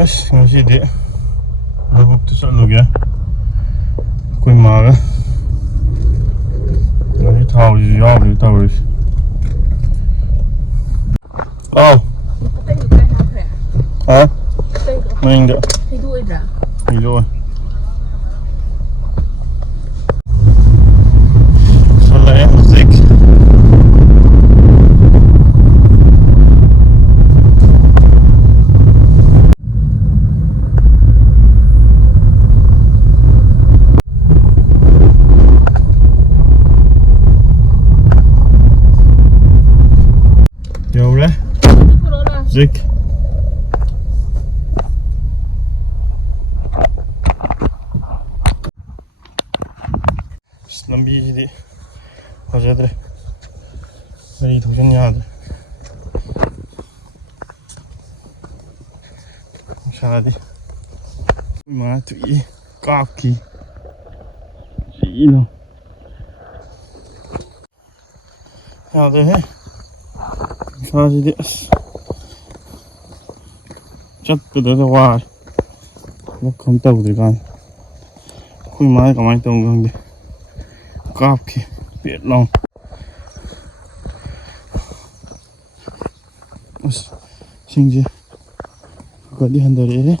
ꯑꯁ ꯉꯁꯤꯗꯤ ꯂꯧꯕꯨꯛꯇ ꯆꯠꯂꯨꯒꯦ ꯑꯩꯈꯣꯏ ꯃꯥꯒ ꯉꯁꯤ ꯊꯥꯎꯁꯤꯁꯨ ꯌꯥꯎꯗ꯭ꯔꯤ ꯇꯧꯔꯤꯁꯤ. ꯑꯥꯎ ꯑꯇꯩꯗꯣ ꯀꯥꯏ ꯍꯥꯞꯈ꯭ꯔꯦ? ꯍꯥ ꯑꯇꯩꯗꯣ ꯃꯅꯤꯡꯗ ꯍꯩꯗꯣꯛꯑꯣꯏꯗ꯭ꯔꯥ? ꯍꯩꯗꯣꯛꯑꯣꯏ. ꯆꯠꯂꯛꯑꯦ ꯍꯧꯖꯤꯛ. 여울래? zik. ꯂꯝꯕꯤꯁꯤꯗꯤ ꯐꯖꯗ꯭ꯔꯦ. ꯒꯥꯔꯤ ꯊꯧꯖꯤꯟ ꯌꯥꯗ꯭ꯔꯦ. ꯅꯨꯡꯁꯥꯗꯤ ꯏꯃꯥ ꯊꯨꯏ ꯀꯥꯞꯈꯤ. ꯁꯤꯅ ꯌꯥꯗ꯭ꯔꯦꯍꯦ. ꯅꯨꯡꯁꯥꯁꯤꯗꯤ ꯑꯁ ꯆꯠꯄꯗꯗ ꯋꯥꯔꯦ. ꯊꯕꯛ ꯇꯧꯗ꯭ꯔꯤꯀꯥꯟꯗ ꯑꯩꯈꯣꯏ ꯃꯥꯅ ꯀꯃꯥꯏꯅ ꯇꯧꯅꯣ ꯈꯪꯗꯦ. ꯀꯥꯞꯈꯤ ꯄꯦꯠ ꯂꯥꯎ. ꯑꯁ ꯏꯁꯤꯡꯁꯦ ꯈꯔꯗꯤ ꯍꯟꯊꯔꯛꯑꯦ.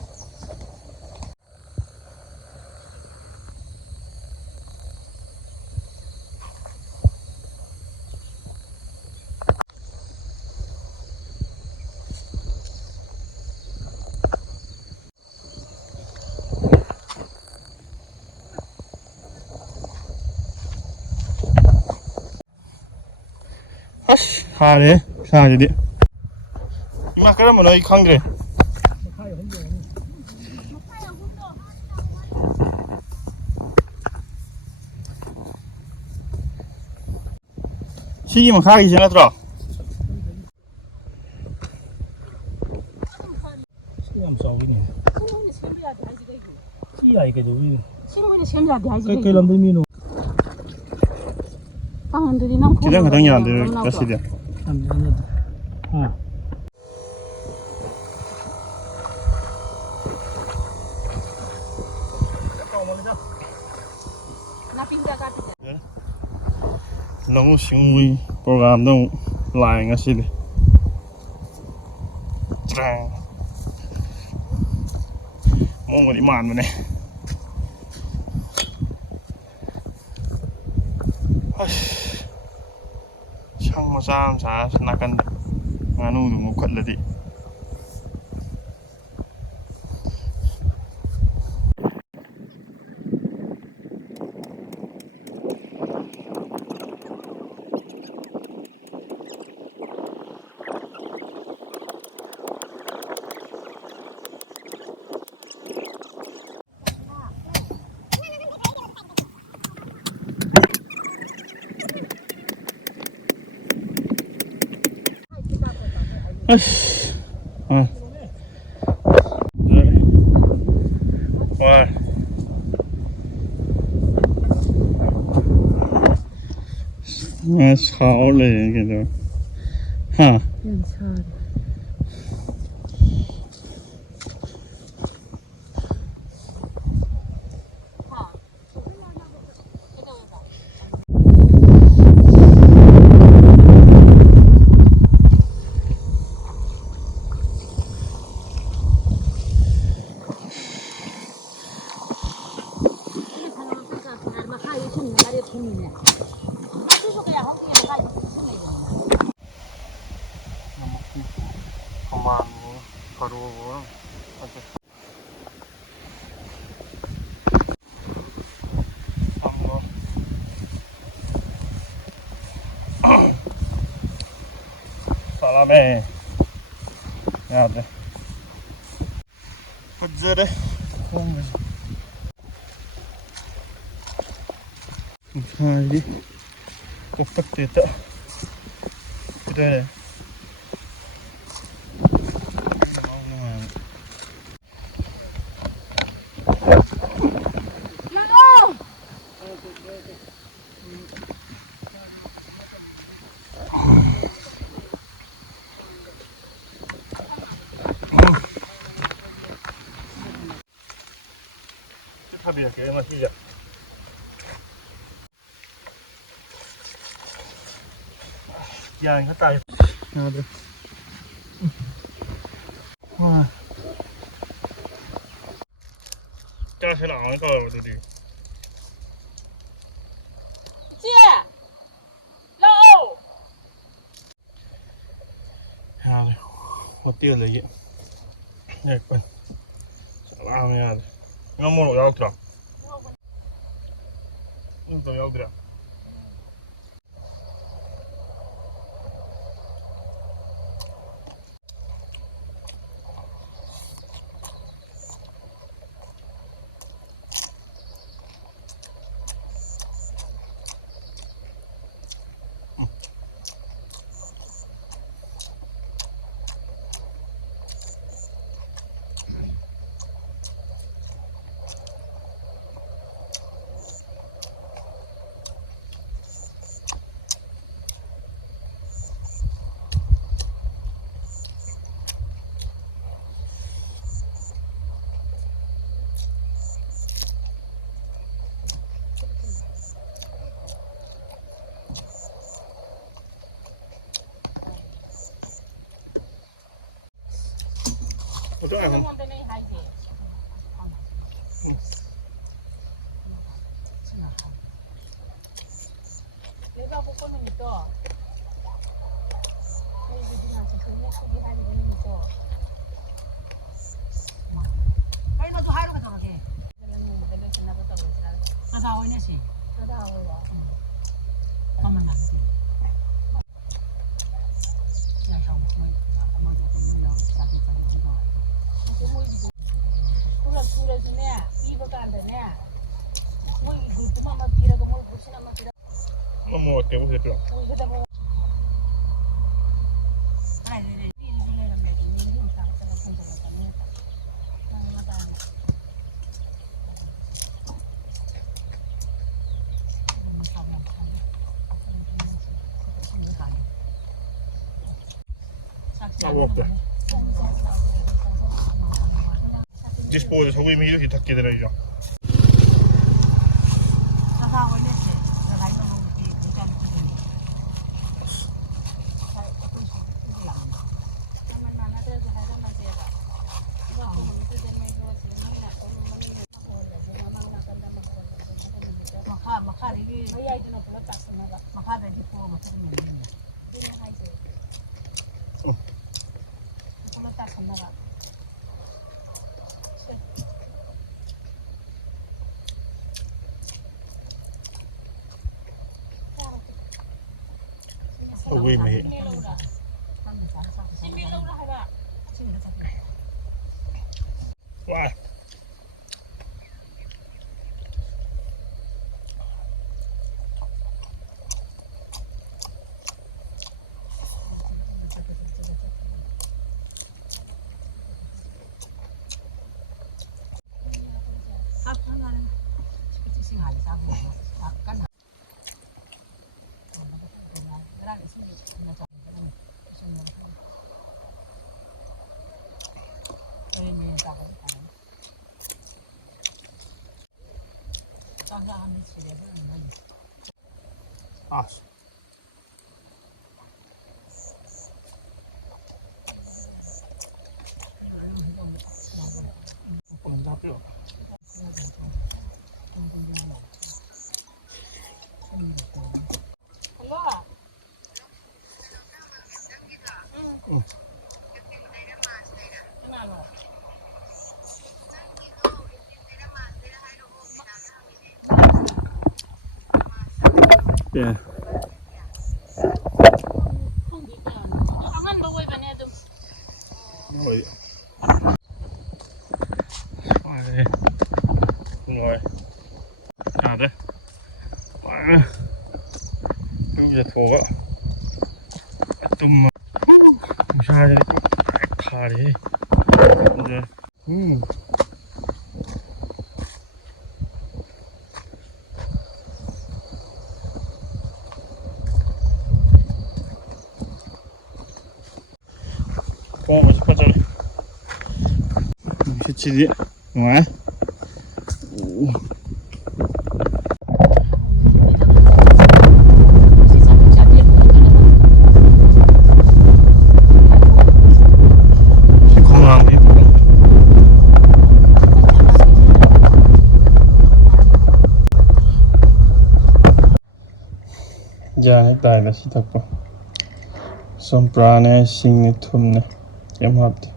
ꯑꯁ ꯁꯥꯔꯦ ꯁꯥꯁꯤꯗꯤ. ꯏꯃꯥ ꯀꯔꯝꯕꯅꯣ ꯑꯩ ꯈꯪꯗ꯭ꯔꯦ. ꯁꯤꯒꯤ ꯃꯈꯥꯒꯤꯁꯦ ꯅꯠꯇ꯭ꯔꯣ? ꯌꯥꯝ ꯆꯥꯎꯋꯤꯅꯦ. ꯁꯤ ꯌꯥꯏ ꯀꯩꯗꯧꯕꯩꯅꯣ? ꯁꯤꯅ ꯑꯣꯏꯅ ꯁꯦꯝ ꯌꯥꯗꯦ ꯍꯥꯏꯁꯦ ꯀꯩ ꯂꯝꯗꯩ ꯃꯤꯅꯣ? ꯈꯤꯇꯪ ꯈꯤꯇꯪ ꯌꯥꯗꯣꯏꯔ ꯉꯁꯤꯗꯤ? ꯂꯧꯎ ꯁꯤꯡꯎꯕꯒꯤ ꯄ꯭ꯔꯣꯒ꯭ꯔꯥꯝꯗ ꯑꯃꯨꯛ ꯂꯥꯛꯑꯦ ꯉꯁꯤꯗꯤ. ꯃꯑꯣꯡꯒꯗꯤ ꯃꯥꯟꯕꯅꯦ. ꯑꯁ ꯁꯪ ꯃꯆꯥ ꯑꯃ ꯁꯥꯔ ꯅꯥꯀꯟꯗ ꯉꯥꯅꯨꯗꯨ ꯃꯨꯈꯠꯂꯗꯤ. ꯑꯁ ꯍꯣꯏ ꯁꯥꯎꯔ ꯂꯩꯔꯦ ꯀꯩꯗꯧꯔꯦ. ꯍꯥ ꯌꯥꯝ ꯁꯥꯔꯦ. Salame. Yerde. Fıccırı. Hadi. Kapat dito. Kira. ꯊꯥꯕꯤꯔꯛꯀꯦ ꯃꯁꯤꯁꯦ ꯒ꯭ꯌꯥꯟ ꯈꯔ ꯇꯥꯏ ꯌꯥꯗ꯭ꯔꯦ ꯆꯥꯛꯁꯦ ꯂꯥꯛꯑꯣꯅ ꯀꯧꯔꯕꯗꯨꯗꯤ 姐，老欧， ꯌꯥꯗ꯭ꯔꯦ ꯍꯣꯇꯦꯜꯗꯒꯤ ꯌꯦꯛꯄꯅꯤ ꯆꯥꯛꯂꯥꯝꯃꯦ ꯌꯥꯗ꯭ꯔꯦ ꯅꯪ ꯃꯣꯔꯣꯛ ꯌꯥꯎꯗ꯭ꯔꯣ ꯅꯪ ꯌꯥꯎꯗ꯭ꯔꯦ 어떤 거 我们那孩子，你爸不可能做，我一定要去后面自己孩子给你们做。 빨리 너도 하루 갔다 오게. 그러면 내가 지나갔다 오잖아. 가다 오네 씨. 가다 오고. 가만 안 돼. 야, 형, 엄마 좀 불러. 자기 자기 봐. 그래 그래서네 이거가 안 되네. 뭐 이거 그만 비라고 뭘 보시나 막 비라. 뭐 어때 보세요 거기다 뭐 그래, 그래. 이거는 내가 인생 상처가 생겨서 그냥. 맞아. 아 먹었대 디스포즈 소금이 이렇게 닿게 들어있죠 가다 오네 씨. 내가 이거 먹을게. 괜찮아. 막하 이게 막하를 이렇게 구워 먹으면 돼. 소금이 와 아 잡혀 예. 어디? 아, 네. rồi. À đấy. Đúng giờ thua á. Tùm. Sao vậy? Thà đi. Rồi. Con mà sắp ra. Cái gì đi. Ngoài. ที่ของร้านนี้อย่าให้ตายนะสิทักปะสมปราเนี่ยสิ่งนี้ทุ่มเนี่ยเยี่ยมครับ